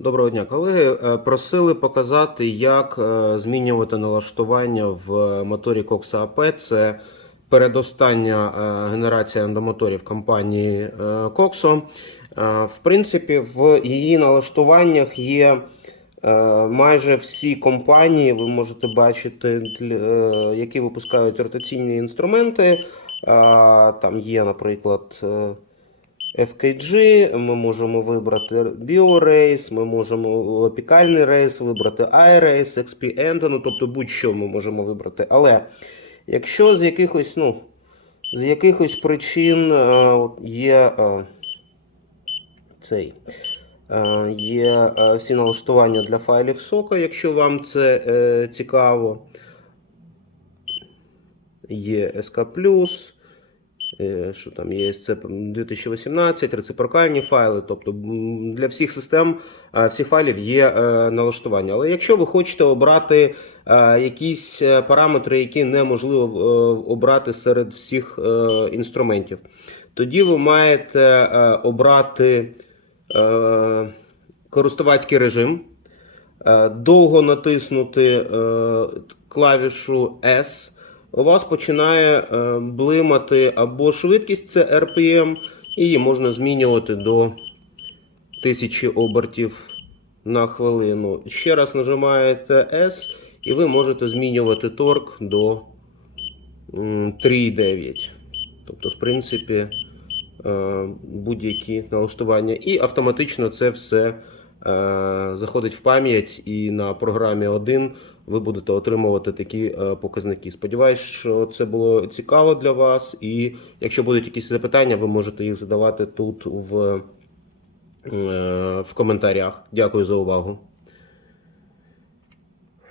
Доброго дня, колеги. Е, Просили показати, як е, змінювати налаштування в моторі Coxa AP. Це передостання е, генерація ендомоторів компанії Coxo. Е, В принципі, в її налаштуваннях є майже всі компанії, ви можете бачити, які випускають ротаційні інструменти. Там є, наприклад. Е, FKG, ми можемо вибрати BioRace, ми можемо опікальний рейс вибрати iRace, XP Endo, ну тобто будь-що ми можемо вибрати. Але якщо з якихось, ну, з якихось причин е, є е, цей. е, Є е, всі налаштування для файлів сока, якщо вам це е, цікаво. Є SK Е, що там є SC 2018, рецепрокальні файли. Тобто для всіх систем, е, всіх файлів є е, налаштування. Але якщо ви хочете обрати е, якісь е, параметри, які неможливо е, обрати серед всіх е, інструментів, тоді ви маєте е, обрати е, користувацький режим, е, довго натиснути е, клавішу S у вас починає е, блимати або швидкість, це RPM, і її можна змінювати до 1000 обертів на хвилину. Ще раз нажимаєте S, і ви можете змінювати торк до 3,9. Тобто, в принципі, е, будь-які налаштування. І автоматично це все заходить в пам'ять, і на програмі 1 ви будете отримувати такі е, показники. Сподіваюсь, що це було цікаво для вас. І якщо будуть якісь запитання, ви можете їх задавати тут в, е, в коментарях. Дякую за увагу.